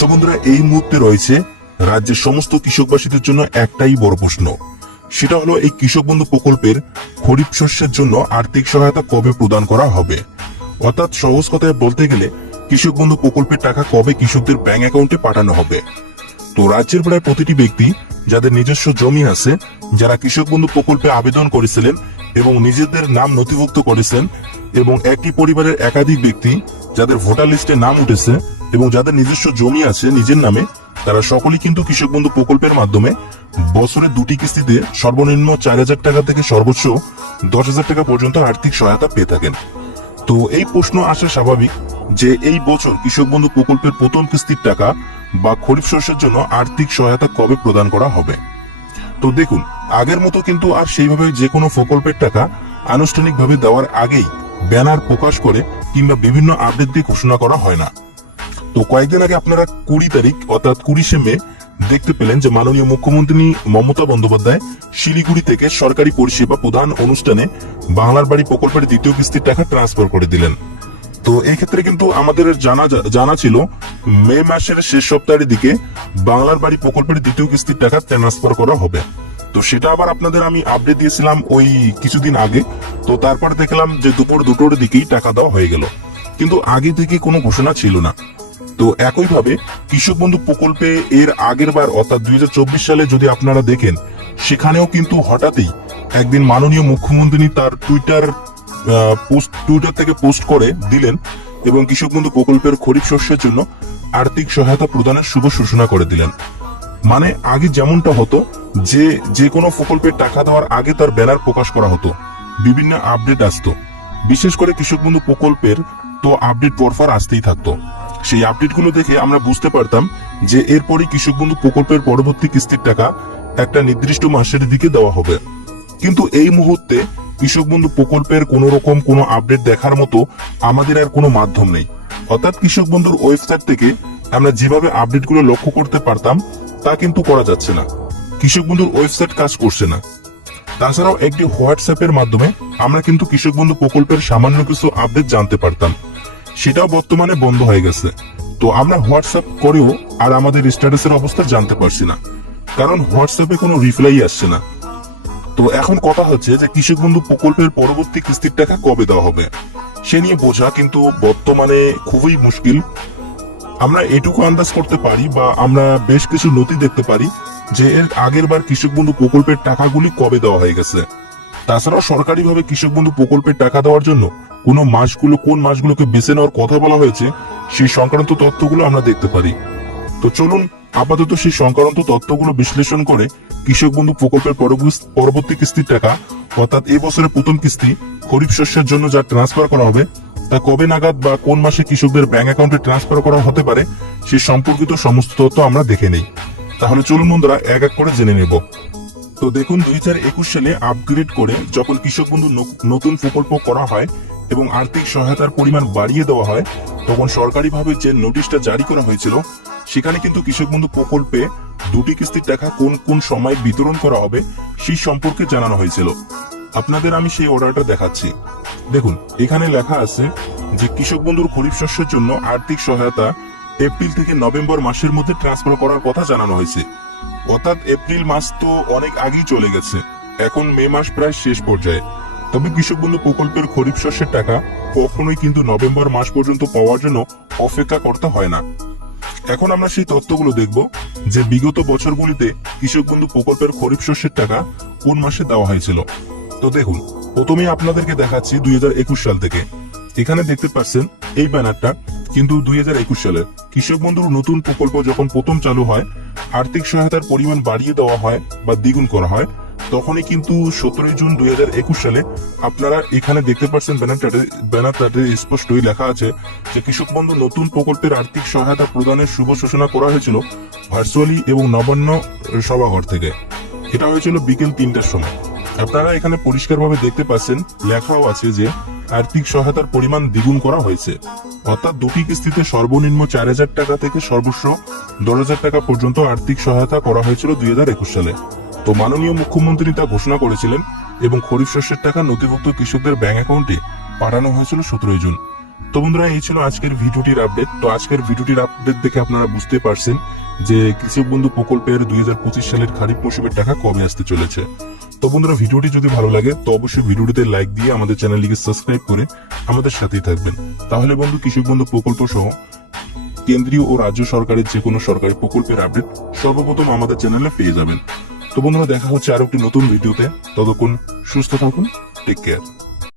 So বন্ধুরা এই মুহূর্তে রয়েছে রাজ্যের সমস্ত কৃষকবাসীদের জন্য একটাই বড় প্রশ্ন। সেটা হলো, এই কৃষক বন্ধু প্রকল্পের খরিফ শস্যের জন্য আর্থিক সহায়তা কবে প্রদান করা হবে? অর্থাৎ সহজ কথায় বলতে গেলে কৃষক বন্ধু প্রকল্পের টাকা কবে কৃষকদের ব্যাংক অ্যাকাউন্টে পাঠানো হবে? তো রাজ্যের প্রায় প্রতিটি ব্যক্তি যাদের নিজস্ব জমি আছে, যারা কৃষক বন্ধু প্রকল্পে আবেদন করেছিলেন এবং নিজেদের নাম নথিভুক্ত করেছেন এবং একই পরিবারের একাধিক ব্যক্তি যাদের ভোটার লিস্টে নাম উঠেছে এবং যাদের নিজস্ব জমি আছে নিজের নামে, তারা সকলেই কিন্তু কৃষক বন্ধু প্রকল্পের মাধ্যমে বছরে দুটি কিস্তিতে সর্বনিম্ন চার হাজার টাকা থেকে সর্বোচ্চ দশ হাজার টাকা পর্যন্ত আর্থিক সহায়তা পেয়ে থাকেন। তো এই প্রশ্ন আসা স্বাভাবিক যে এই বছর কৃষক বন্ধু প্রকল্পের প্রথম কিস্তির টাকা বা খরিফ শস্যের জন্য আর্থিক সহায়তা কবে প্রদান করা হবে? তো দেখুন, আগের মতো কিন্তু আর সেইভাবে যে কোনো প্রকল্পের টাকা আনুষ্ঠানিকভাবে দেওয়ার আগেই ব্যানার প্রকাশ করে কিংবা বিভিন্ন আপডেট দিয়ে ঘোষণা করা হয় না। তো কয়েকদিন আগে আপনারা কুড়ি তারিখ, অর্থাৎ কুড়িশে মে, দেখতে পেলেন যে মাননীয় মুখ্যমন্ত্রী মমতা বন্দ্যোপাধ্যায় শিলিগুড়ি থেকে সরকারি পরিষেবা প্রধান অনুষ্ঠানে বাংলার বাড়ি প্রকল্পের দ্বিতীয় কিস্তির টাকা ট্রান্সফার করে দিলেন। তো এই ক্ষেত্রে কিন্তু আমাদের জানা জানা ছিল, মে মাসের শেষ সপ্তাহের দিকে বাংলার বাড়ি প্রকল্পের দ্বিতীয় কিস্তির টাকা ট্রান্সফার করা হবে। তো সেটা আবার আপনাদের আমি আপডেট দিয়েছিলাম ওই কিছুদিন আগে। তো তারপর দেখলাম যে দুপুর দুটোর দিকেই টাকা দেওয়া হয়ে গেল। কিন্তু আগে থেকে কোনো ঘোষণা ছিল না। তো একইভাবে কৃষক বন্ধু প্রকল্পে এর আগের বার, অর্থাৎ দুই সালে যদি আপনারা দেখেন, সেখানেও কিন্তু হঠাৎই একদিন মাননীয় মুখ্যমন্ত্রী তার টুইটার পোস্ট টুইটার থেকে পোস্ট করে দিলেন এবং কৃষক বন্ধু প্রকল্পের খরিফ শস্যের জন্য আর্থিক সহায়তা প্রদানের শুভ ঘোষণা করে দিলেন। মানে আগে যেমনটা হতো, যে যে কোনো প্রকল্পের টাকা দেওয়ার আগে তার ব্যানার প্রকাশ করা হতো, বিভিন্ন আপডেট আসতো। বিশেষ করে কৃষক বন্ধু প্রকল্পের তো আপডেট পরপর আসতেই থাকতো। সেই আপডেটগুলো দেখে আমরা বুঝতে পারতাম যে এরপরই কৃষক বন্ধু প্রকল্পের পরবর্তী কিস্তির টাকা একটা নির্দিষ্ট মাসের দিকে দেওয়া হবে। কিন্তু এই মুহূর্তে কৃষক বন্ধু প্রকল্পের কোন রকম কোনো আপডেট দেখার মতো আমাদের আর কোনো মাধ্যম নেই। অর্থাৎ কৃষক বন্ধুর ওয়েবসাইট থেকে আমরা যেভাবে আপডেটগুলো লক্ষ্য করতে পারতাম, তা কিন্তু করা যাচ্ছে না। কৃষক বন্ধুর ওয়েবসাইট কাজ করছে না। তাছাড়াও একটি হোয়াটসঅ্যাপের মাধ্যমে আমরা কিন্তু কৃষক বন্ধু প্রকল্পের সামান্য কিছু আপডেট জানতে পারতাম। সেটাও বর্তমানে বন্ধ হয়ে গেছে। তো আমরা হোয়াটসঅ্যাপ করেও আর আমাদের স্ট্যাটাসের অবস্থা জানতে পারছি না। কারণ হোয়াটসঅ্যাপে কোনো রিপ্লাই আসছে না। তো এখন কথা হচ্ছে যে কৃষক বন্ধু প্রকল্পের পরবর্তী কিস্তির টাকা কবে দেওয়া হবে? সে নিয়ে বোঝা কিন্তু বর্তমানে খুবই মুশকিল। আমরা এটুকু আন্দাজ করতে পারি বা আমরা বেশ কিছু নথি দেখতে পারি যে এর আগের বার কৃষক বন্ধু প্রকল্পের টাকাগুলি কবে দেওয়া হয়ে গেছে। তাছাড়াও সরকারিভাবে কৃষক বন্ধু প্রকল্পের টাকা দেওয়ার জন্য কোন মাসগুলো কোন মাসগুলোকে বেছে নেওয়ার কথা বলা হয়েছে, সেই সংক্রান্ত তথ্যগুলো আমরা দেখতে পারি। তো চলুন, আপাতত সেই সংক্রান্ত তথ্যগুলো বিশ্লেষণ করে কৃষক বন্ধু প্রকল্পের পরবর্তী- কিস্তির টাকা, অর্থাৎ এই বছরের প্রথম কিস্তি, খরিফ শস্যের জন্য যা ট্রান্সফার করা হবে, তা কবে নাগাদ বা কোন মাসে কৃষকদের ব্যাংক অ্যাকাউন্টে ট্রান্সফার করা হতে পারে সে সম্পর্কিত সমস্ত তথ্য আমরা দেখে নেই। তাহলে চলুন বন্ধুরা, এক এক করে জেনে নেব। তো দেখুন, দুই হাজার একুশ সালে আপগ্রেড করে যখন কৃষক বন্ধু নতুন প্রকল্প করা হয় এবং আর্থিক সহায়তার পরিমাণ বাড়িয়ে দেওয়া হয়, তখন সরকারিভাবে যে নোটিশটা জারি করা হয়েছিল, সেখানে কিন্তু কৃষক বন্ধু প্রকল্পে দুটি কিস্তির টাকা কোন কোন সময় বিতরণ করা হবে সেই সম্পর্কে জানানো হয়েছিল। আপনাদের আমি সেই অর্ডারটা দেখাচ্ছি। দেখুন, এখানে লেখা আছে যে কৃষক বন্ধুর খরিফ শস্যের জন্য আর্থিক সহায়তা এপ্রিল থেকে নভেম্বর মাসের মধ্যে ট্রান্সফার করার কথা জানানো হয়েছে। অর্থাৎ এপ্রিল মাস তো অনেক আগেই চলে গেছে। এখন মে মাস প্রায় শেষ পর্যায়ে। তবে কৃষক বন্ধু প্রকল্পের খরিফ শস্যের টাকা কখনোই কিন্তু নভেম্বর মাস পর্যন্ত পাওয়ার জন্য অপেক্ষা করতে হয় না। এখন আমরা সেই তথ্যগুলো দেখব যে বিগত বছরগুলিতে কৃষক বন্ধু প্রকল্পের খরিফ শস্যের টাকা কোন মাসে দেওয়া হয়েছিল। তো দেখুন, প্রথমেই আপনাদেরকে দেখাচ্ছি দুই হাজার একুশ সাল থেকে। এখানে দেখতে পাচ্ছেন, এই ব্যানারটা কিন্তু দুই সালের কৃষক বন্ধুর নতুন প্রকল্প যখন প্রথম চালু হয়, আর্থিক সহায়তার পরিমাণ বাড়িয়ে দেওয়া হয় বা দ্বিগুণ করা হয়, তখনই কিন্তু সতেরোই জুন দুই সালে আপনারা এখানে দেখতে পাচ্ছেন ব্যানারটাতে ব্যানারটাতে স্পষ্টই লেখা আছে যে কৃষক বন্ধু নতুন প্রকল্পের আর্থিক সহায়তা প্রদানের শুভ ঘোষণা করা হয়েছিল ভার্চুয়ালি এবং নবান্ন সভাঘর থেকে। এটা হয়েছিল বিকেল তিনটার সময়। আপনারা এখানে পরিষ্কারভাবে দেখতে পাচ্ছেন, লেখাও আছে যে আর্থিক সহায়তার পরিমাণ দ্বিগুণ করা হয়েছে। অর্থাৎ দুটি কিস্তিতে সর্বনিম্ন চার হাজার টাকা থেকে সর্বোচ্চ দশ হাজার টাকা পর্যন্ত আর্থিক সহায়তা করা হয়েছিল দুই সালে। তো মাননীয় মুখ্যমন্ত্রী তা ঘোষণা করেছিলেন এবং খরিফ শস্যের টাকা নথিভুক্ত কৃষকদের ব্যাংক অ্যাকাউন্টে পাঠানো হয়েছিল সতেরোই জুন। তো বন্ধুরা, এই ছিল আজকের ভিডিওটির আপডেট। তো আজকের ভিডিওটির আপডেট দেখে আপনারা বুঝতে পারছেন যে কৃষক বন্ধু প্রকল্পের দুই হাজার পঁচিশ সালের খারিফ মৌসুমের টাকা কবে আসতে চলেছে। তো বন্ধুরা, ভিডিওটি যদি ভালো লাগে, তো অবশ্যই ভিডিওটিতে লাইক দিয়ে আমাদের চ্যানেলটিকে সাবস্ক্রাইব করে আমাদের সাথেই থাকবেন। তাহলে বন্ধু, কৃষক বন্ধু প্রকল্প সহ কেন্দ্রীয় ও রাজ্য সরকারের যে কোনো সরকারি প্রকল্পের আপডেট সর্বপ্রথম আমাদের চ্যানেলে পেয়ে যাবেন। তো বন্ধুরা, দেখা হচ্ছে আরও একটি নতুন ভিডিওতে। ততক্ষণ সুস্থ থাকুন টেক কেয়ার